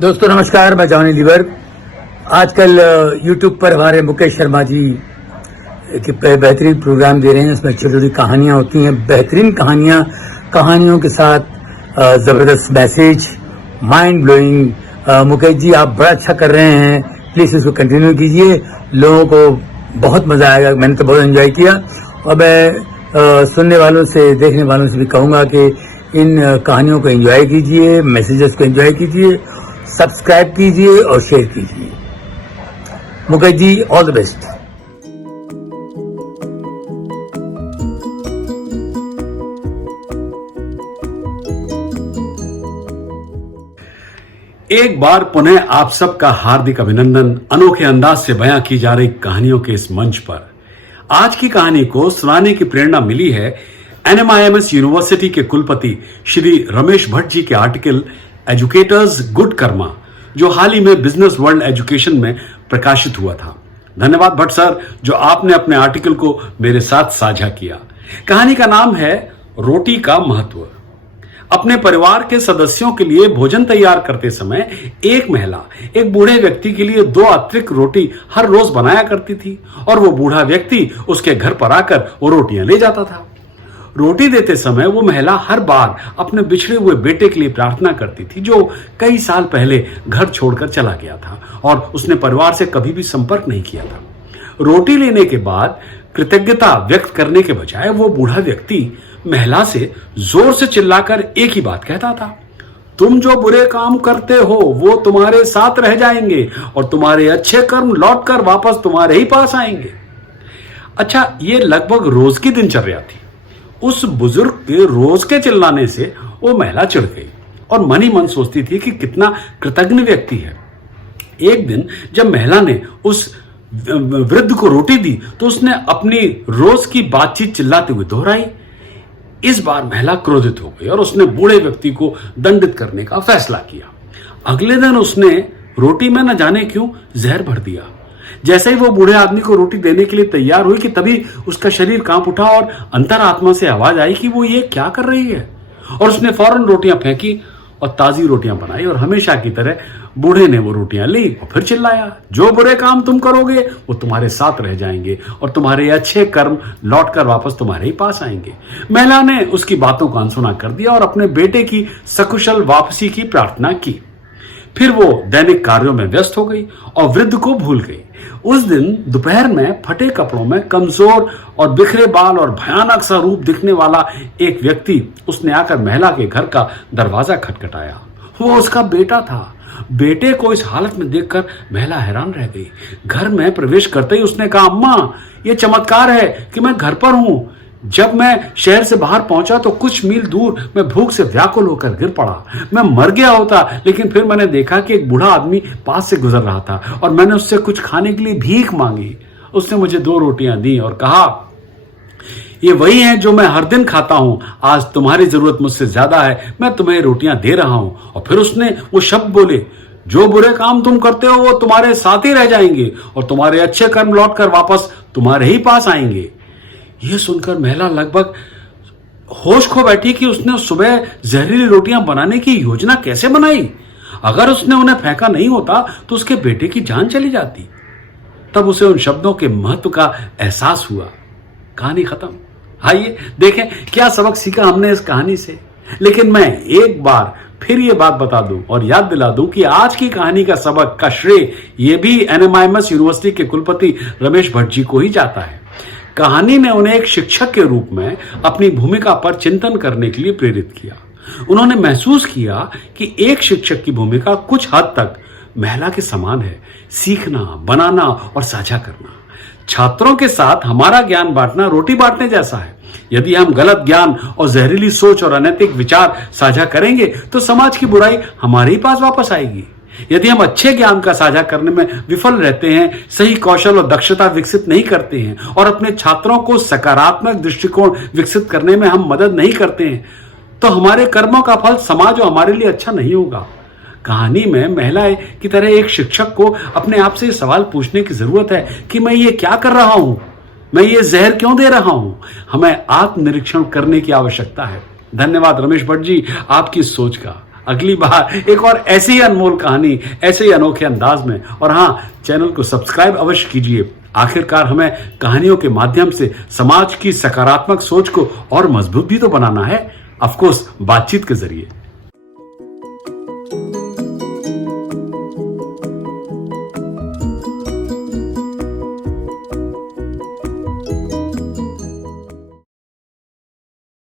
दोस्तों नमस्कार, मैं जॉनी लीवर। आजकल YouTube पर हमारे मुकेश शर्मा जी एक बेहतरीन प्रोग्राम दे रहे हैं। उसमें छोटी छोटी कहानियां होती हैं, बेहतरीन कहानियों के साथ जबरदस्त message, mind blowing. Mukesh ji आप बड़ा अच्छा कर रहे हैं, प्लीज इसको कंटिन्यू कीजिए। लोगों को बहुत मजा आएगा, मैंने तो बहुत एंजॉय किया। और मैं सुनने वालों से, देखने वालों से भी कहूंगा कि इन कहानियों को एंजॉय कीजिए, मैसेजेस को एंजॉय कीजिए, सब्सक्राइब कीजिए और शेयर कीजिए। Mukesh ji, all the best. एक बार पुनः आप सबका हार्दिक अभिनंदन अनोखे अंदाज से बयां की जा रही कहानियों के इस मंच पर। आज की कहानी को सुनाने की प्रेरणा मिली है NMIMS यूनिवर्सिटी के कुलपति श्री रमेश भट्ट जी के आर्टिकल एजुकेटर्स गुड कर्मा, जो हाल ही में बिजनेस वर्ल्ड एजुकेशन में प्रकाशित हुआ था। धन्यवाद भट्ट सर, जो आपने अपने आर्टिकल को मेरे साथ साझा किया। कहानी का नाम है रोटी का महत्व। अपने परिवार के सदस्यों के लिए भोजन तैयार करते समय एक महिला एक बूढ़े व्यक्ति के लिए 2 अतिरिक्त रोटी हर रोज बनाया करती थी और वो बूढ़ा व्यक्ति उसके घर पर आकर वो रोटियां ले जाता था। रोटी देते समय वो महिला हर बार अपने बिछड़े हुए बेटे के लिए प्रार्थना करती थी, जो कई साल पहले घर छोड़कर चला गया था और उसने परिवार से कभी भी संपर्क नहीं किया था। रोटी लेने के बाद कृतज्ञता व्यक्त करने के बजाय वो बूढ़ा व्यक्ति महिला से जोर से चिल्लाकर एक ही बात कहता था, तुम जो बुरे काम करते हो वो तुम्हारे साथ रह जाएंगे और तुम्हारे अच्छे कर्म लौटकर वापस तुम्हारे ही पास आएंगे। अच्छा, ये लगभग रोज की दिनचर्या थी। उस बुजुर्ग के रोज के चिल्लाने से वो महिला चिढ़ गई और मन ही मन सोचती थी कि कितना कृतज्ञ व्यक्ति है। एक दिन जब महिला ने उस वृद्ध को रोटी दी तो उसने अपनी रोज की बातचीत चिल्लाते हुए दोहराई। इस बार महिला क्रोधित हो गई और उसने बूढ़े व्यक्ति को दंडित करने का फैसला किया। अगले दिन उसने रोटी में न जाने क्यों जहर भर दिया। जैसे ही वो बूढ़े आदमी को रोटी देने के लिए तैयार हुई कि तभी उसका शरीर कांप उठा और अंतरात्मा से आवाज आई कि वो ये क्या कर रही है। और उसने फौरन रोटियां फेंकी और ताजी रोटियां बनाई और हमेशा की तरह बूढ़े ने वो रोटियां ली और फिर चिल्लाया, जो बुरे काम तुम करोगे वो तुम्हारे साथ रह जाएंगे और तुम्हारे अच्छे कर्म लौटकर वापस तुम्हारे ही पास आएंगे। महिला ने उसकी बातों को अनसुना कर दिया और अपने बेटे की सकुशल वापसी की प्रार्थना की। फिर वो दैनिक कार्यों में व्यस्त हो गई और वृद्ध को भूल गई। उस दिन दोपहर में फटे कपड़ों में, कमजोर और बिखरे बाल और भयानक सा रूप दिखने वाला एक व्यक्ति उसने आकर महिला के घर का दरवाजा खटखटाया। वो उसका बेटा था। बेटे को इस हालत में देखकर महिला हैरान रह गई। घर में प्रवेश करते ही उसने कहा, अम्मा, ये चमत्कार है कि मैं घर पर हूं। जब मैं शहर से बाहर पहुंचा तो कुछ मील दूर मैं भूख से व्याकुल होकर गिर पड़ा। मैं मर गया होता, लेकिन फिर मैंने देखा कि एक बूढ़ा आदमी पास से गुजर रहा था और मैंने उससे कुछ खाने के लिए भीख मांगी। उसने मुझे 2 रोटियां दी और कहा, ये वही है जो मैं हर दिन खाता हूं। आज तुम्हारी जरूरत मुझसे ज्यादा है, मैं तुम्हें रोटियां दे रहा हूं। और फिर उसने वो शब्द बोले, जो बुरे काम तुम करते हो वो तुम्हारे साथ ही रह जाएंगे और तुम्हारे अच्छे कर्म लौटकर वापस तुम्हारे ही पास आएंगे। यह सुनकर महिला लगभग होश खो बैठी कि उसने सुबह जहरीली रोटियां बनाने की योजना कैसे बनाई। अगर उसने उन्हें फेंका नहीं होता तो उसके बेटे की जान चली जाती। तब उसे उन शब्दों के महत्व का एहसास हुआ। कहानी खत्म। आइए देखें क्या सबक सीखा हमने इस कहानी से। लेकिन मैं एक बार फिर ये बात बता दूं और याद दिला दूं कि आज की कहानी का सबक का श्रेय ये भी NMIMS यूनिवर्सिटी के कुलपति रमेश भट्ट जी को ही जाता है। कहानी ने उन्हें एक शिक्षक के रूप में अपनी भूमिका पर चिंतन करने के लिए प्रेरित किया। उन्होंने महसूस किया कि एक शिक्षक की भूमिका कुछ हद तक महिला के समान है, सीखना, बनाना और साझा करना। छात्रों के साथ हमारा ज्ञान बांटना रोटी बांटने जैसा है। यदि हम गलत ज्ञान और जहरीली सोच और अनैतिक विचार साझा करेंगे तो समाज की बुराई हमारे ही पास वापस आएगी। यदि हम अच्छे ज्ञान का साझा करने में विफल रहते हैं, सही कौशल और दक्षता विकसित नहीं करते हैं और अपने छात्रों को सकारात्मक दृष्टिकोण विकसित करने में हम मदद नहीं करते हैं, तो हमारे कर्मों का फल समाज और हमारे लिए अच्छा नहीं होगा। कहानी में महिला की तरह एक शिक्षक को अपने आप से सवाल पूछने की जरूरत है कि मैं ये क्या कर रहा हूं, मैं ये जहर क्यों दे रहा हूं। हमें आत्मनिरीक्षण करने की आवश्यकता है। धन्यवाद रमेश भट्ट जी आपकी सोच का। अगली बार एक और ऐसी ही अनमोल कहानी, ऐसे ही अनोखे अंदाज में। और हाँ, चैनल को सब्सक्राइब अवश्य कीजिए। आखिरकार हमें कहानियों के माध्यम से समाज की सकारात्मक सोच को और मजबूत भी तो बनाना है, ऑफ कोर्स बातचीत के जरिए।